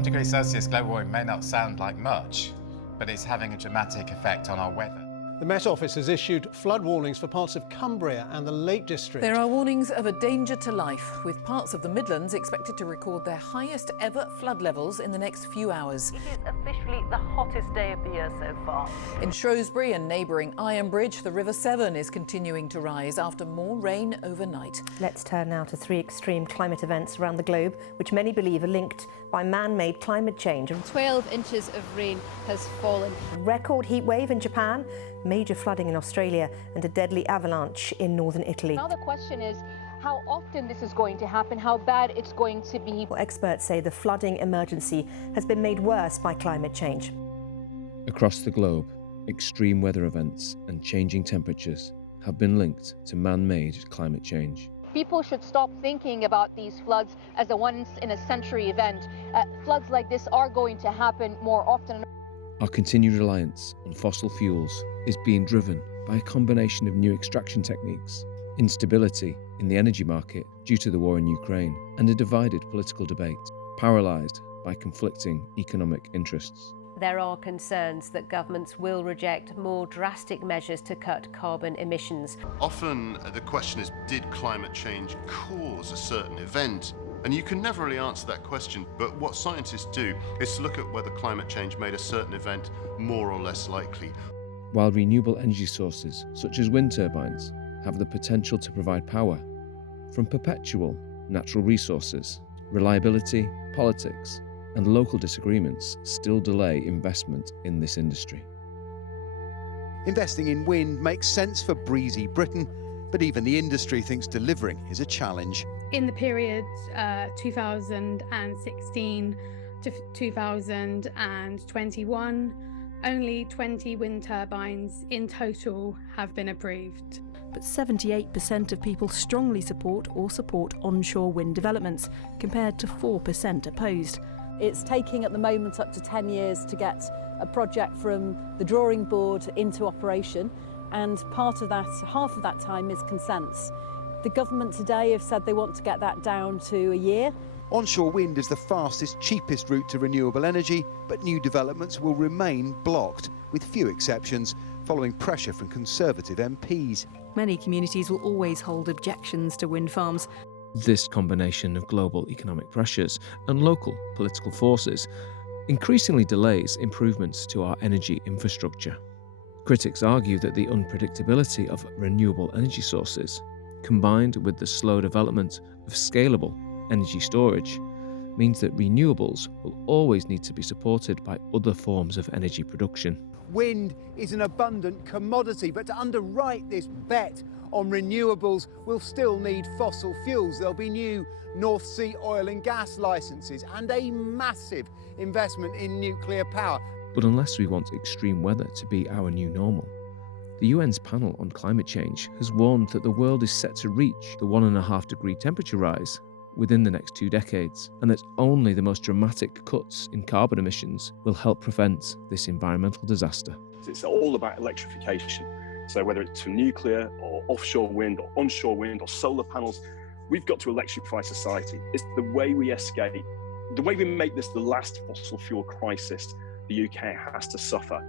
1 degree Celsius global warming may not sound like much, but it's having a dramatic effect on our weather. The Met Office has issued flood warnings for parts of Cumbria and the Lake District. There are warnings of a danger to life, with parts of the Midlands expected to record their highest ever flood levels in the next few hours. It is officially the hottest day of the year so far. In Shrewsbury and neighbouring Ironbridge, the River Severn is continuing to rise after more rain overnight. Let's turn now to 3 extreme climate events around the globe, which many believe are linked by man-made climate change. 12 inches of rain has fallen. A record heat wave in Japan, major flooding in Australia and a deadly avalanche in northern Italy. Now the question is how often this is going to happen, how bad it's going to be. Well, experts say the flooding emergency has been made worse by climate change. Across the globe, extreme weather events and changing temperatures have been linked to man-made climate change. People should stop thinking about these floods as a once-in-a-century event. Floods like this are going to happen more often. Our continued reliance on fossil fuels is being driven by a combination of new extraction techniques, instability in the energy market due to the war in Ukraine, and a divided political debate, paralysed by conflicting economic interests. There are concerns that governments will reject more drastic measures to cut carbon emissions. Often the question is, did climate change cause a certain event? And you can never really answer that question, but what scientists do is to look at whether climate change made a certain event more or less likely. While renewable energy sources, such as wind turbines, have the potential to provide power from perpetual natural resources, reliability, politics, and local disagreements still delay investment in this industry. Investing in wind makes sense for breezy Britain, but even the industry thinks delivering is a challenge. In the period 2016 to 2021, only 20 wind turbines in total have been approved. But 78% of people strongly support or support onshore wind developments, compared to 4% opposed. It's taking at the moment up to 10 years to get a project from the drawing board into operation, and part of that, half of that time is consents. The government today have said they want to get that down to a year. Onshore wind is the fastest, cheapest route to renewable energy, but new developments will remain blocked, with few exceptions, following pressure from Conservative MPs. Many communities will always hold objections to wind farms. This combination of global economic pressures and local political forces increasingly delays improvements to our energy infrastructure. Critics argue that the unpredictability of renewable energy sources, combined with the slow development of scalable energy storage, means that renewables will always need to be supported by other forms of energy production. Wind is an abundant commodity, but to underwrite this bet on renewables, we'll still need fossil fuels. There'll be new North Sea oil and gas licences and a massive investment in nuclear power. But unless we want extreme weather to be our new normal, the UN's panel on climate change has warned that the world is set to reach the 1.5 degree temperature rise within the next 2 decades, and that only the most dramatic cuts in carbon emissions will help prevent this environmental disaster. It's all about electrification. So whether it's from nuclear or offshore wind or onshore wind or solar panels, we've got to electrify society. It's the way we escape, the way we make this the last fossil fuel crisis the UK has to suffer.